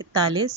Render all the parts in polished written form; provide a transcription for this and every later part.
41,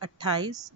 28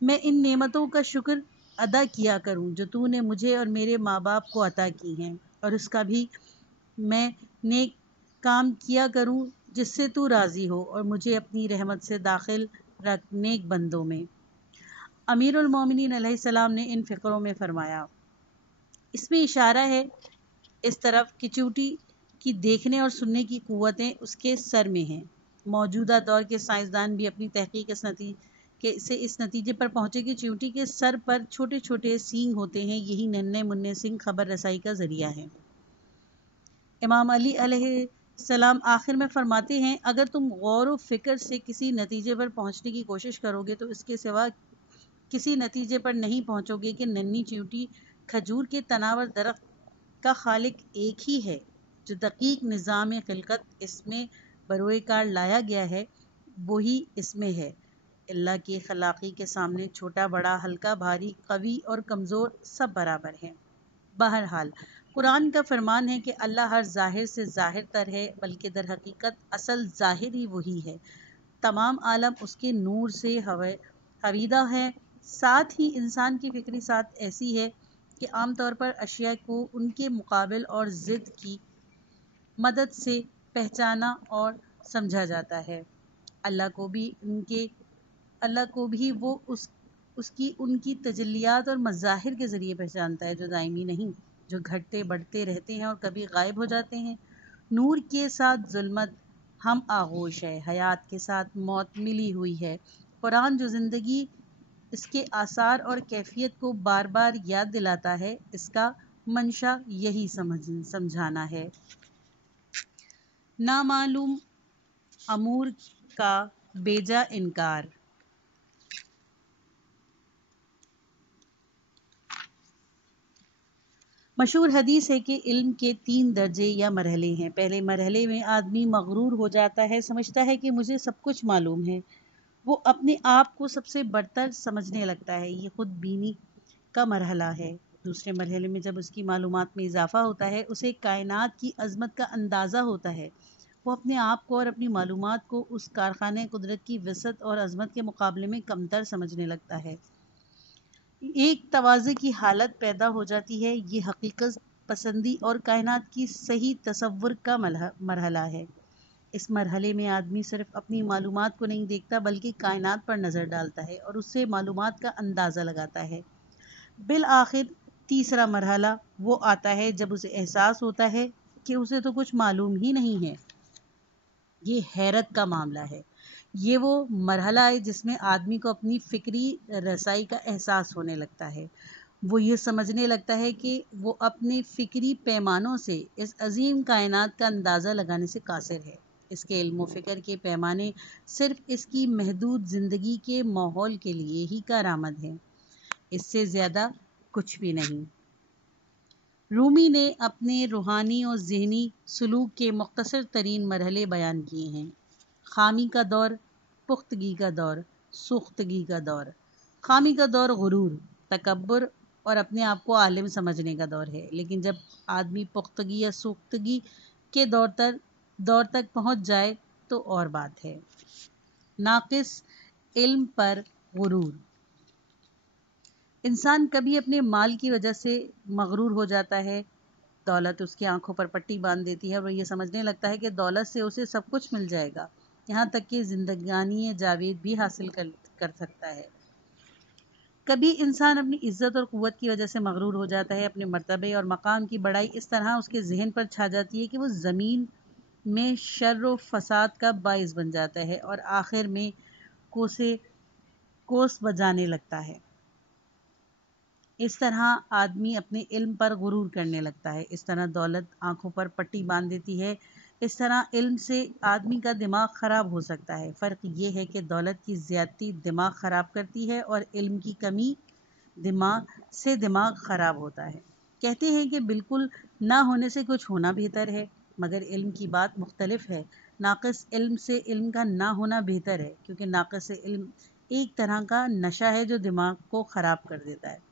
میں ان نعمتوں کا شکر ادا کیا کروں جو تو نے مجھے اور میرے ماں باپ کو عطا کی ہیں، اور اس کا بھی میں نیک کام کیا کروں جس سے تو راضی ہو، اور مجھے اپنی رحمت سے داخل رکھ نیک بندوں میں۔ امیر المومنین علیہ السلام نے ان فقروں میں فرمایا۔ اس میں اشارہ ہے اس طرف کہ چیونٹی کی دیکھنے اور سننے کی قوتیں اس کے سر میں ہیں۔ موجودہ دور کے سائنسدان بھی اپنی تحقیق اس نتیجے پر پہنچے کہ چیونٹی کے سر پر چھوٹے چھوٹے سینگ ہوتے ہیں، یہی ننھے منھے سینگ خبر رسائی کا ذریعہ ہے۔ امام علی علیہ السلام آخر میں فرماتے ہیں، اگر تم غور و فکر سے کسی نتیجے پر پہنچنے کی کوشش کرو گے تو اس کے سوا کسی نتیجے پر نہیں پہنچو گے کہ ننھی چیونٹی کھجور کے تناور درخت کا خالق ایک ہی ہے۔ جو دقیق نظام خلقت اس میں بروئے کار لایا گیا ہے وہی اس میں ہے۔ اللہ کی خلاقی کے سامنے چھوٹا بڑا، ہلکا بھاری، قوی اور کمزور سب برابر ہیں۔ بہرحال قرآن کا فرمان ہے کہ اللہ ہر ظاہر سے ظاہر تر ہے، بلکہ در حقیقت اصل ظاہر ہی وہی ہے۔ تمام عالم اس کے نور سے حویدہ ہے۔ ساتھ ہی انسان کی فکری ساتھ ایسی ہے کہ عام طور پر اشیاء کو ان کے مقابل اور ضد کی مدد سے پہچانا اور سمجھا جاتا ہے۔ اللہ کو بھی وہ اس کی ان کی تجلیات اور مظاہر کے ذریعے پہچانتا ہے جو دائمی نہیں، جو گھٹتے بڑھتے رہتے ہیں اور کبھی غائب ہو جاتے ہیں۔ نور کے ساتھ ظلمت ہم آغوش ہے، حیات کے ساتھ موت ملی ہوئی ہے۔ قرآن جو زندگی، اس کے آثار اور کیفیت کو بار بار یاد دلاتا ہے، اس کا منشا یہی سمجھانا ہے۔ نامعلوم امور کا بیجا انکار۔ مشہور حدیث ہے کہ علم کے 3 درجے یا مرحلے ہیں۔ پہلے مرحلے میں آدمی مغرور ہو جاتا ہے، سمجھتا ہے کہ مجھے سب کچھ معلوم ہے۔ وہ اپنے آپ کو سب سے برتر سمجھنے لگتا ہے، یہ خود بینی کا مرحلہ ہے۔ دوسرے مرحلے میں جب اس کی معلومات میں اضافہ ہوتا ہے، اسے کائنات کی عظمت کا اندازہ ہوتا ہے۔ وہ اپنے آپ کو اور اپنی معلومات کو اس کارخانے قدرت کی وسعت اور عظمت کے مقابلے میں کمتر سمجھنے لگتا ہے۔ ایک تواضع کی حالت پیدا ہو جاتی ہے۔ یہ حقیقت پسندی اور کائنات کی صحیح تصور کا مرحلہ ہے۔ اس مرحلے میں آدمی صرف اپنی معلومات کو نہیں دیکھتا بلکہ کائنات پر نظر ڈالتا ہے اور اس سے معلومات کا اندازہ لگاتا ہے۔ بالآخر تیسرا مرحلہ وہ آتا ہے جب اسے احساس ہوتا ہے کہ اسے تو کچھ معلوم ہی نہیں ہے۔ یہ حیرت کا معاملہ ہے۔ یہ وہ مرحلہ ہے جس میں آدمی کو اپنی فکری رسائی کا احساس ہونے لگتا ہے۔ وہ یہ سمجھنے لگتا ہے کہ وہ اپنے فکری پیمانوں سے اس عظیم کائنات کا اندازہ لگانے سے قاصر ہے۔ اس کے علم و فکر کے پیمانے صرف اس کی محدود زندگی کے ماحول کے لیے ہی کارآمد ہیں، اس سے زیادہ کچھ بھی نہیں۔ رومی نے اپنے روحانی اور ذہنی سلوک کے مختصر ترین مرحلے بیان کیے ہیں: خامی کا دور، پختگی کا دور، سوختگی کا دور۔ خامی کا دور غرور، تکبر اور اپنے آپ کو عالم سمجھنے کا دور ہے، لیکن جب آدمی پختگی یا سوختگی کے دور تک پہنچ جائے تو اور بات ہے۔ ناقص علم پر غرور۔ انسان کبھی اپنے مال کی وجہ سے مغرور ہو جاتا ہے۔ دولت اس کی آنکھوں پر پٹی باندھ دیتی ہے اور وہ یہ سمجھنے لگتا ہے کہ دولت سے اسے سب کچھ مل جائے گا، یہاں تک کہ زندگانی جاوید بھی حاصل کر سکتا ہے۔ کبھی انسان اپنی عزت اور قوت کی وجہ سے مغرور ہو جاتا ہے۔ اپنے مرتبے اور مقام کی بڑائی اس طرح اس کے ذہن پر چھا جاتی ہے کہ وہ زمین میں شر و فساد کا باعث بن جاتا ہے اور آخر میں کوس بجانے لگتا ہے۔ اس طرح آدمی اپنے علم پر غرور کرنے لگتا ہے۔ اس طرح دولت آنکھوں پر پٹی باندھ دیتی ہے۔ اس طرح علم سے آدمی کا دماغ خراب ہو سکتا ہے۔ فرق یہ ہے کہ دولت کی زیادتی دماغ خراب کرتی ہے اور علم کی کمی دماغ خراب ہوتا ہے۔ کہتے ہیں کہ بالکل نہ ہونے سے کچھ ہونا بہتر ہے، مگر علم کی بات مختلف ہے۔ ناقص علم سے علم کا نہ ہونا بہتر ہے، کیونکہ ناقص علم ایک طرح کا نشہ ہے جو دماغ کو خراب کر دیتا ہے۔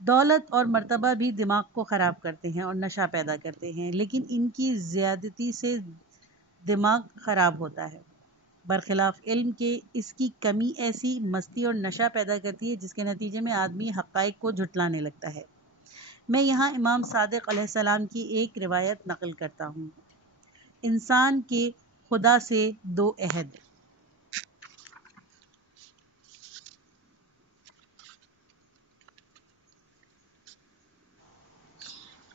دولت اور مرتبہ بھی دماغ کو خراب کرتے ہیں اور نشہ پیدا کرتے ہیں، لیکن ان کی زیادتی سے دماغ خراب ہوتا ہے۔ برخلاف علم کے اس کی کمی ایسی مستی اور نشہ پیدا کرتی ہے جس کے نتیجے میں آدمی حقائق کو جھٹلانے لگتا ہے۔ میں یہاں امام صادق علیہ السلام کی ایک روایت نقل کرتا ہوں۔ انسان کے خدا سے دو عہد۔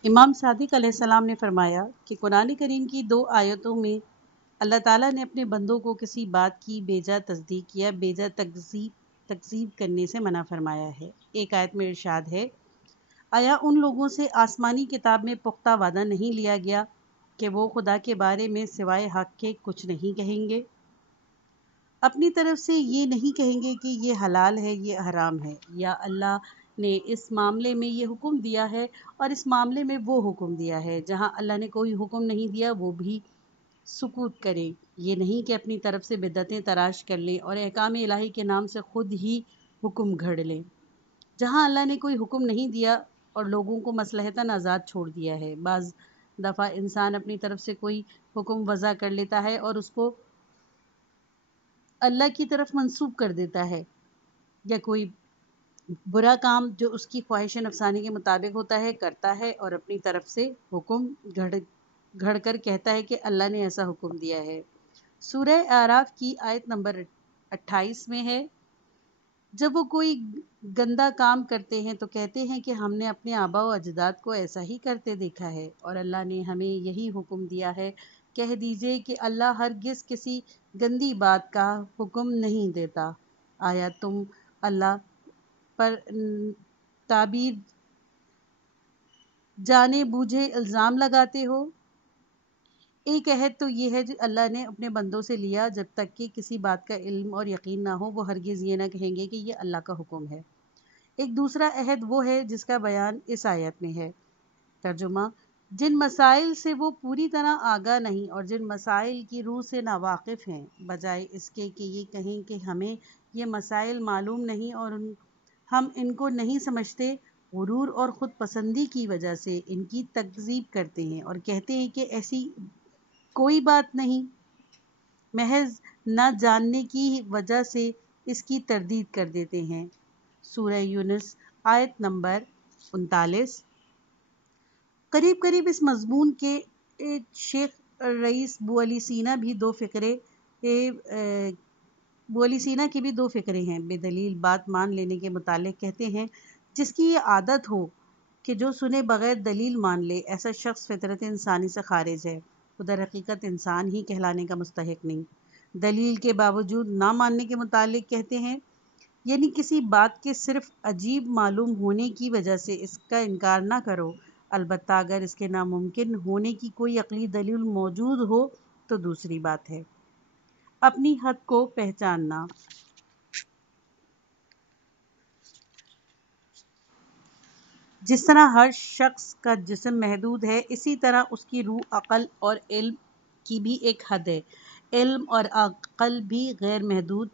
امام صادق علیہ السلام نے فرمایا کہ قرآن کریم کی دو آیتوں میں اللہ تعالیٰ نے اپنے بندوں کو کسی بات کی بیجا تصدیق یا بیجا تکذیب کرنے سے منع فرمایا ہے۔ ایک آیت میں ارشاد ہے، آیا ان لوگوں سے آسمانی کتاب میں پختہ وعدہ نہیں لیا گیا کہ وہ خدا کے بارے میں سوائے حق کے کچھ نہیں کہیں گے؟ اپنی طرف سے یہ نہیں کہیں گے کہ یہ حلال ہے، یہ حرام ہے، یا اللہ نے اس معاملے میں یہ حکم دیا ہے اور اس معاملے میں وہ حکم دیا ہے۔ جہاں اللہ نے کوئی حکم نہیں دیا وہ بھی سکوت کریں۔ یہ نہیں کہ اپنی طرف سے بدعتیں تراش کر لیں اور احکام الہی کے نام سے خود ہی حکم گھڑ لیں۔ جہاں اللہ نے کوئی حکم نہیں دیا اور لوگوں کو مصلحتاً آزاد چھوڑ دیا ہے۔ بعض دفعہ انسان اپنی طرف سے کوئی حکم وضع کر لیتا ہے اور اس کو اللہ کی طرف منسوب کر دیتا ہے، یا کوئی برا کام جو اس کی خواہش نفسانی کے مطابق ہوتا ہے کرتا ہے اور اپنی طرف سے حکم گھڑ کر کہتا ہے کہ اللہ نے ایسا حکم دیا ہے۔ سورہ اعراف کی آیت نمبر 28 میں ہے، جب وہ کوئی گندا کام کرتے ہیں تو کہتے ہیں کہ ہم نے اپنے آباء و اجداد کو ایسا ہی کرتے دیکھا ہے اور اللہ نے ہمیں یہی حکم دیا ہے۔ کہہ دیجئے کہ اللہ ہرگز کسی گندی بات کا حکم نہیں دیتا۔ آیا تم اللہ پر تعبیر جانے بوجھے الزام لگاتے ہو؟ ایک عہد تو یہ ہے جو اللہ نے اپنے بندوں سے لیا، جب تک کہ کسی بات کا علم اور یقین نہ ہو وہ ہرگز یہ نہ کہیں گے کہ یہ اللہ کا حکم ہے۔ ایک دوسرا عہد وہ ہے جس کا بیان اس آیت میں ہے۔ ترجمہ: جن مسائل سے وہ پوری طرح آگاہ نہیں اور جن مسائل کی روح سے ناواقف ہیں، بجائے اس کے کہ یہ کہیں کہ ہمیں یہ مسائل معلوم نہیں اور ہم ان کو نہیں سمجھتے، غرور اور خود پسندی کی وجہ سے ان کی تکذیب کرتے ہیں اور کہتے ہیں کہ ایسی کوئی بات نہیں، محض نہ جاننے کی وجہ سے اس کی تردید کر دیتے ہیں۔ سورہ یونس آیت نمبر 39۔ قریب اس مضمون کے شیخ رئیس بو علی سینا کے بھی دو فقرے ہیں۔ بے دلیل بات مان لینے کے متعلق کہتے ہیں، جس کی یہ عادت ہو کہ جو سنے بغیر دلیل مان لے، ایسا شخص فطرت انسانی سے خارج ہے۔ وہ در حقیقت انسان ہی کہلانے کا مستحق نہیں۔ دلیل کے باوجود نہ ماننے کے متعلق کہتے ہیں، یعنی کسی بات کے صرف عجیب معلوم ہونے کی وجہ سے اس کا انکار نہ کرو، البتہ اگر اس کے ناممکن ہونے کی کوئی عقلی دلیل موجود ہو تو دوسری بات ہے۔ اپنی حد کو پہچاننا۔ جس طرح ہر شخص کا جسم محدود ہے، اسی طرح اس کی روح، عقل اور علم کی بھی ایک حد ہے۔ علم اور عقل بھی غیر محدود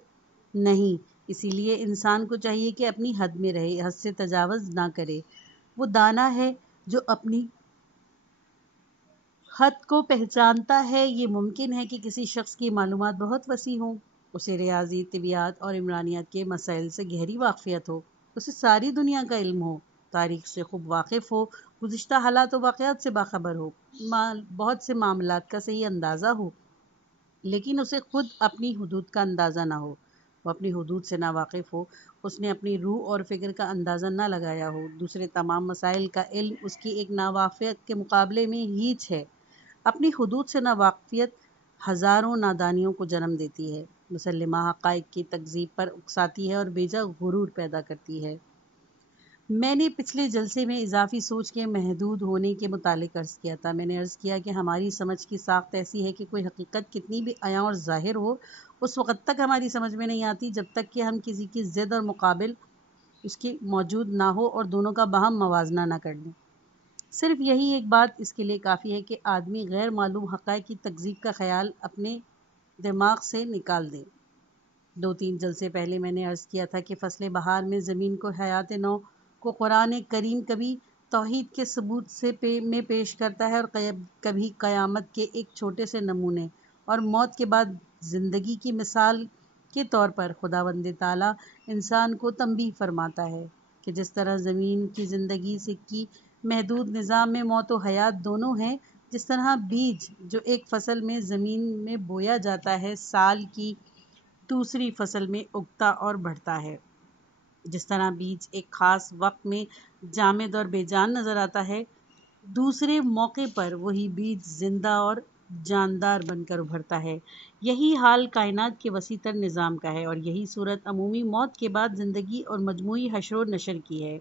نہیں، اسی لیے انسان کو چاہیے کہ اپنی حد میں رہے، حد سے تجاوز نہ کرے۔ وہ دانا ہے جو اپنی حد کو پہچانتا ہے۔ یہ ممکن ہے کہ کسی شخص کی معلومات بہت وسیع ہوں، اسے ریاضی، طبیعیات اور عمرانیات کے مسائل سے گہری واقفیت ہو، اسے ساری دنیا کا علم ہو، تاریخ سے خوب واقف ہو، گزشتہ حالات و واقعات سے باخبر ہو، بہت سے معاملات کا صحیح اندازہ ہو، لیکن اسے خود اپنی حدود کا اندازہ نہ ہو۔ وہ اپنی حدود سے ناواقف ہو، اس نے اپنی روح اور فکر کا اندازہ نہ لگایا ہو، دوسرے تمام مسائل کا علم اس کی ایک ناواقفیت کے مقابلے میں ہیچ ہے۔ اپنی حدود سے ناواقفیت ہزاروں نادانیوں کو جنم دیتی ہے، مسلمہ حقائق کی تکذیب پر اکساتی ہے اور بیجا غرور پیدا کرتی ہے۔ میں نے پچھلے جلسے میں اضافی سوچ کے محدود ہونے کے متعلق عرض کیا تھا۔ میں نے عرض کیا کہ ہماری سمجھ کی ساخت ایسی ہے کہ کوئی حقیقت کتنی بھی عیاں اور ظاہر ہو، اس وقت تک ہماری سمجھ میں نہیں آتی جب تک کہ ہم کسی کی ضد اور مقابل اس کی موجود نہ ہو اور دونوں کا باہم موازنہ نہ کر لیں۔ صرف یہی ایک بات اس کے لیے کافی ہے کہ آدمی غیر معلوم حقائق کی تکذیب کا خیال اپنے دماغ سے نکال دے۔ 2-3 جلسے پہلے میں نے عرض کیا تھا کہ فصل بہار میں زمین کو حیات نو کو قرآن کریم کبھی توحید کے ثبوت میں پیش کرتا ہے اور کبھی قیامت کے ایک چھوٹے سے نمونے اور موت کے بعد زندگی کی مثال کے طور پر خداوند تعالیٰ انسان کو تنبیہ فرماتا ہے کہ جس طرح زمین کی زندگی سے کی محدود نظام میں موت و حیات دونوں ہیں، جس طرح بیج جو ایک فصل میں زمین میں بویا جاتا ہے سال کی دوسری فصل میں اگتا اور بڑھتا ہے، جس طرح بیج ایک خاص وقت میں جامد اور بے جان نظر آتا ہے، دوسرے موقع پر وہی بیج زندہ اور جاندار بن کر ابھرتا ہے۔ یہی حال کائنات کے وسیع تر نظام کا ہے، اور یہی صورت عمومی موت کے بعد زندگی اور مجموعی حشر و نشر کی ہے۔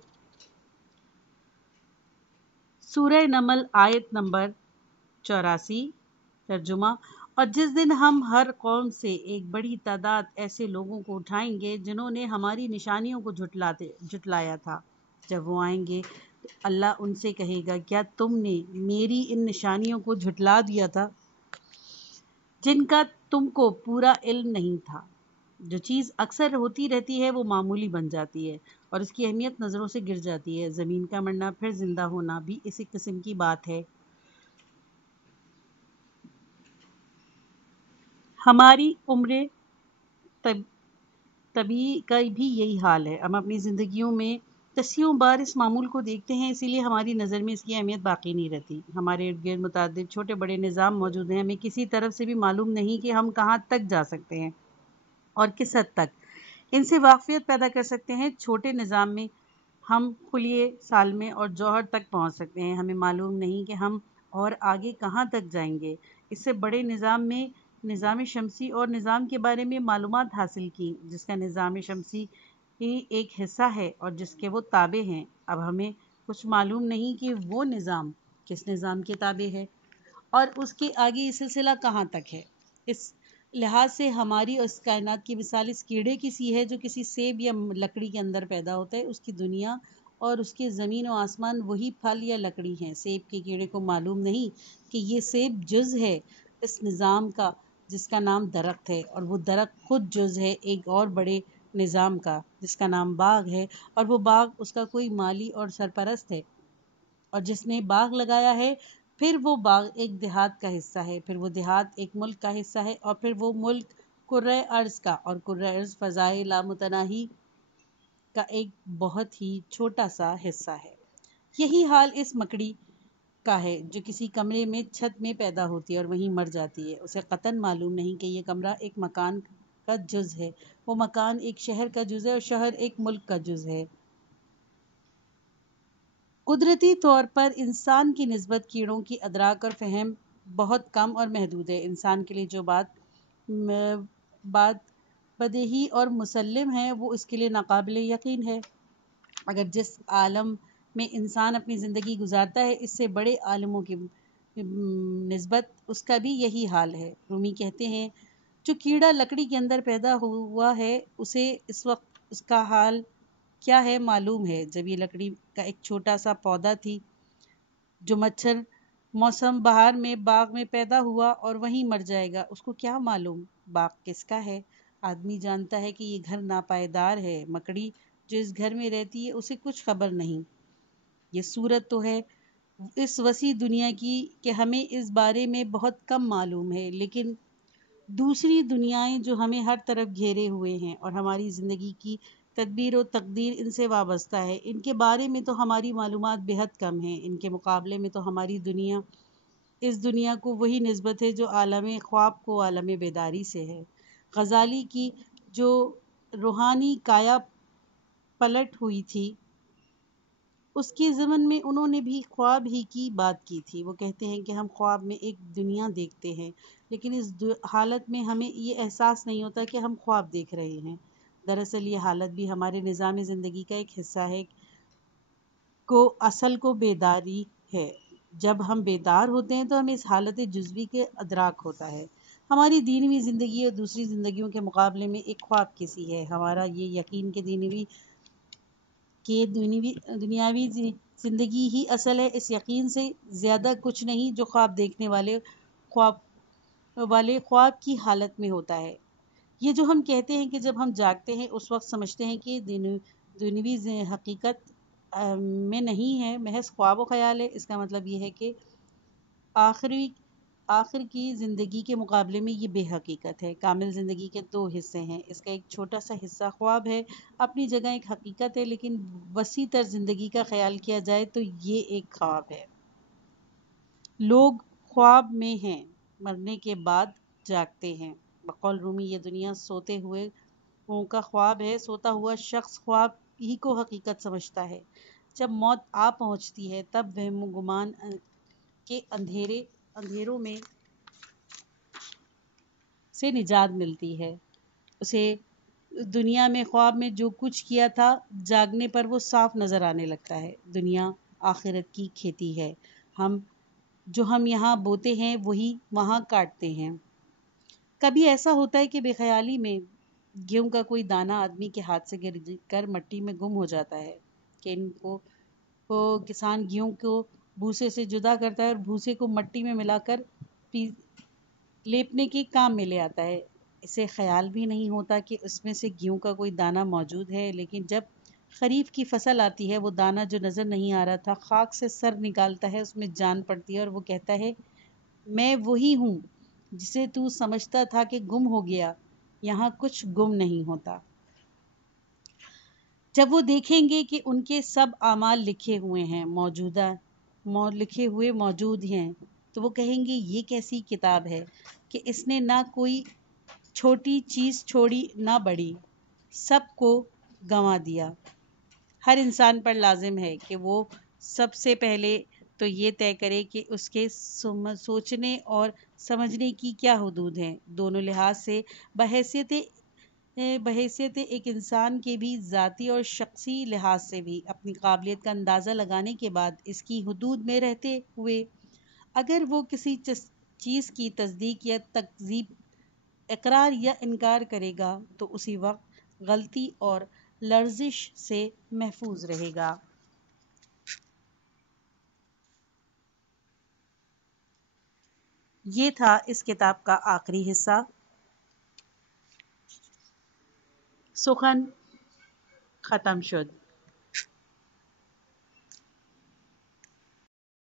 سورہ نمل آیت نمبر 84 ترجمہ: اور جس دن ہم ہر قوم سے ایک بڑی تعداد ایسے لوگوں کو اٹھائیں گے جنہوں نے ہماری نشانیوں کو جھٹلایا تھا، جب وہ آئیں گے تو اللہ ان سے کہے گا، کیا تم نے میری ان نشانیوں کو جھٹلا دیا تھا جن کا تم کو پورا علم نہیں تھا؟ جو چیز اکثر ہوتی رہتی ہے وہ معمولی بن جاتی ہے اور اس کی اہمیت نظروں سے گر جاتی ہے۔ زمین کا مرنا پھر زندہ ہونا بھی اسی قسم کی بات ہے۔ ہماری عمر طبیعی کا بھی یہی حال ہے۔ ہم اپنی زندگیوں میں دسیوں بار اس معمول کو دیکھتے ہیں، اسی لیے ہماری نظر میں اس کی اہمیت باقی نہیں رہتی۔ ہمارے ارد گرد متعدد چھوٹے بڑے نظام موجود ہیں، ہمیں کسی طرف سے بھی معلوم نہیں کہ ہم کہاں تک جا سکتے ہیں اور کس حد تک ان سے واقفیت پیدا کر سکتے ہیں۔ چھوٹے نظام میں ہم خلیے سالمے اور جوہر تک پہنچ سکتے ہیں، ہمیں معلوم نہیں کہ ہم اور آگے کہاں تک جائیں گے۔ اس سے بڑے نظام میں نظام شمسی اور نظام کے بارے میں معلومات حاصل کی، جس کا نظام شمسی ہی ایک حصہ ہے اور جس کے وہ تابع ہیں۔ اب ہمیں کچھ معلوم نہیں کہ وہ نظام کس نظام کے تابع ہے اور اس کے آگے یہ سلسلہ کہاں تک ہے۔ اس لحاظ سے ہماری اور اس کائنات کی مثال اس کیڑے کی سی ہے جو کسی سیب یا لکڑی کے اندر پیدا ہوتا ہے۔ اس کی دنیا اور اس کے زمین و آسمان وہی پھل یا لکڑی ہیں۔ سیب کے کیڑے کو معلوم نہیں کہ یہ سیب جز ہے اس نظام کا جس کا نام درخت ہے، اور وہ درخت خود جز ہے ایک اور بڑے نظام کا جس کا نام باغ ہے، اور وہ باغ اس کا کوئی مالی اور سرپرست ہے، اور جس نے باغ لگایا ہے، پھر وہ باغ ایک دیہات کا حصہ ہے، پھر وہ دیہات ایک ملک کا حصہ ہے، اور پھر وہ ملک کرۂ ارض کا، اور کرۂ ارض فضائے لامتناہی کا ایک بہت ہی چھوٹا سا حصہ ہے۔ یہی حال اس مکڑی کا ہے جو کسی کمرے میں چھت میں پیدا ہوتی ہے اور وہیں مر جاتی ہے۔ اسے قطعاً معلوم نہیں کہ یہ کمرہ ایک مکان کا جز ہے، وہ مکان ایک شہر کا جز ہے اور شہر ایک ملک کا جز ہے۔ قدرتی طور پر انسان کی نسبت کیڑوں کی ادراک اور فہم بہت کم اور محدود ہے۔ انسان کے لیے جو بات بدیہی اور مسلم ہے وہ اس کے لیے ناقابل یقین ہے۔ اگر جس عالم میں انسان اپنی زندگی گزارتا ہے اس سے بڑے عالموں کی نسبت اس کا بھی یہی حال ہے۔ رومی کہتے ہیں، جو کیڑا لکڑی کے اندر پیدا ہوا ہے اسے اس وقت اس کا حال کیا ہے معلوم ہے جب یہ لکڑی کا ایک چھوٹا سا پودا تھی۔ جو مچھر موسم بہار میں باغ میں پیدا ہوا اور وہیں مر جائے گا، اس کو کیا معلوم باغ کس کا ہے؟ آدمی جانتا ہے کہ یہ گھر ناپائیدار ہے، مکڑی جو اس گھر میں رہتی ہے اسے کچھ خبر نہیں۔ یہ صورت تو ہے اس وسیع دنیا کی کہ ہمیں اس بارے میں بہت کم معلوم ہے، لیکن دوسری دنیایں جو ہمیں ہر طرف گھیرے ہوئے ہیں اور ہماری زندگی کی تدبیر و تقدیر ان سے وابستہ ہے، ان کے بارے میں تو ہماری معلومات بے حد کم ہیں۔ ان کے مقابلے میں تو ہماری دنیا اس دنیا کو وہی نسبت ہے جو عالم خواب کو عالم بیداری سے ہے۔ غزالی کی جو روحانی کایا پلٹ ہوئی تھی اس کے ضمن میں انہوں نے بھی خواب ہی کی بات کی تھی۔ وہ کہتے ہیں کہ ہم خواب میں ایک دنیا دیکھتے ہیں، لیکن اس حالت میں ہمیں یہ احساس نہیں ہوتا کہ ہم خواب دیکھ رہے ہیں۔ دراصل یہ حالت بھی ہمارے نظام زندگی کا ایک حصہ ہے اصل کو بیداری ہے۔ جب ہم بیدار ہوتے ہیں تو ہمیں اس حالت جزوی کے ادراک ہوتا ہے۔ ہماری دینوی زندگی اور دوسری زندگیوں کے مقابلے میں ایک خواب کی سی ہے۔ ہمارا یہ یقین کہ دنیاوی زندگی ہی اصل ہے، اس یقین سے زیادہ کچھ نہیں جو خواب دیکھنے والے خواب کی حالت میں ہوتا ہے۔ یہ جو ہم کہتے ہیں کہ جب ہم جاگتے ہیں اس وقت سمجھتے ہیں کہ دنیوی حقیقت میں نہیں ہے، محض خواب و خیال ہے، اس کا مطلب یہ ہے کہ آخری آخر کی زندگی کے مقابلے میں یہ بے حقیقت ہے۔ کامل زندگی کے دو حصے ہیں، اس کا ایک چھوٹا سا حصہ خواب ہے، اپنی جگہ ایک حقیقت ہے، لیکن وسیع تر زندگی کا خیال کیا جائے تو یہ ایک خواب ہے۔ لوگ خواب میں ہیں، مرنے کے بعد جاگتے ہیں۔ بقول رومی یہ دنیا سوتے ہوئے کا خواب ہے، سوتا ہوا شخص خواب ہی کو حقیقت سمجھتا ہے۔ جب موت آ پہنچتی ہے تب وہم و گمان کے اندھیروں میں سے نجات ملتی ہے۔ اسے دنیا میں خواب میں جو کچھ کیا تھا جاگنے پر وہ صاف نظر آنے لگتا ہے۔ دنیا آخرت کی کھیتی ہے، جو ہم یہاں بوتے ہیں وہی وہاں کاٹتے ہیں۔ کبھی ایسا ہوتا ہے کہ بے خیالی میں گیہوں کا کوئی دانہ آدمی کے ہاتھ سے گر کر مٹی میں گم ہو جاتا ہے کہ ان کو کسان گیہوں کو بھوسے سے جدا کرتا ہے اور بھوسے کو مٹی میں ملا کر لیپنے کے کام میں لے آتا ہے۔ اسے خیال بھی نہیں ہوتا کہ اس میں سے گیہوں کا کوئی دانہ موجود ہے، لیکن جب خریف کی فصل آتی ہے وہ دانہ جو نظر نہیں آ رہا تھا خاک سے سر نکالتا ہے، اس میں جان پڑتی ہے اور وہ کہتا ہے میں وہی ہوں جسے تو سمجھتا تھا کہ گم ہو گیا، یہاں کچھ گم نہیں ہوتا۔ جب وہ دیکھیں گے کہ ان کے سب اعمال لکھے ہوئے موجود ہیں تو وہ کہیں گے یہ کیسی کتاب ہے کہ اس نے نہ کوئی چھوٹی چیز چھوڑی نہ بڑی، سب کو گنوا دیا۔ ہر انسان پر لازم ہے کہ وہ سب سے پہلے تو یہ طے کرے کہ اس کے سوچنے اور سمجھنے کی کیا حدود ہیں، دونوں لحاظ سے، بحیثیت ایک انسان کے بھی، ذاتی اور شخصی لحاظ سے بھی۔ اپنی قابلیت کا اندازہ لگانے کے بعد اس کی حدود میں رہتے ہوئے اگر وہ کسی چیز کی تصدیق یا تکذیب، اقرار یا انکار کرے گا تو اسی وقت غلطی اور لرزش سے محفوظ رہے گا۔ یہ تھا اس کتاب کا آخری حصہ۔ سخن ختم شد۔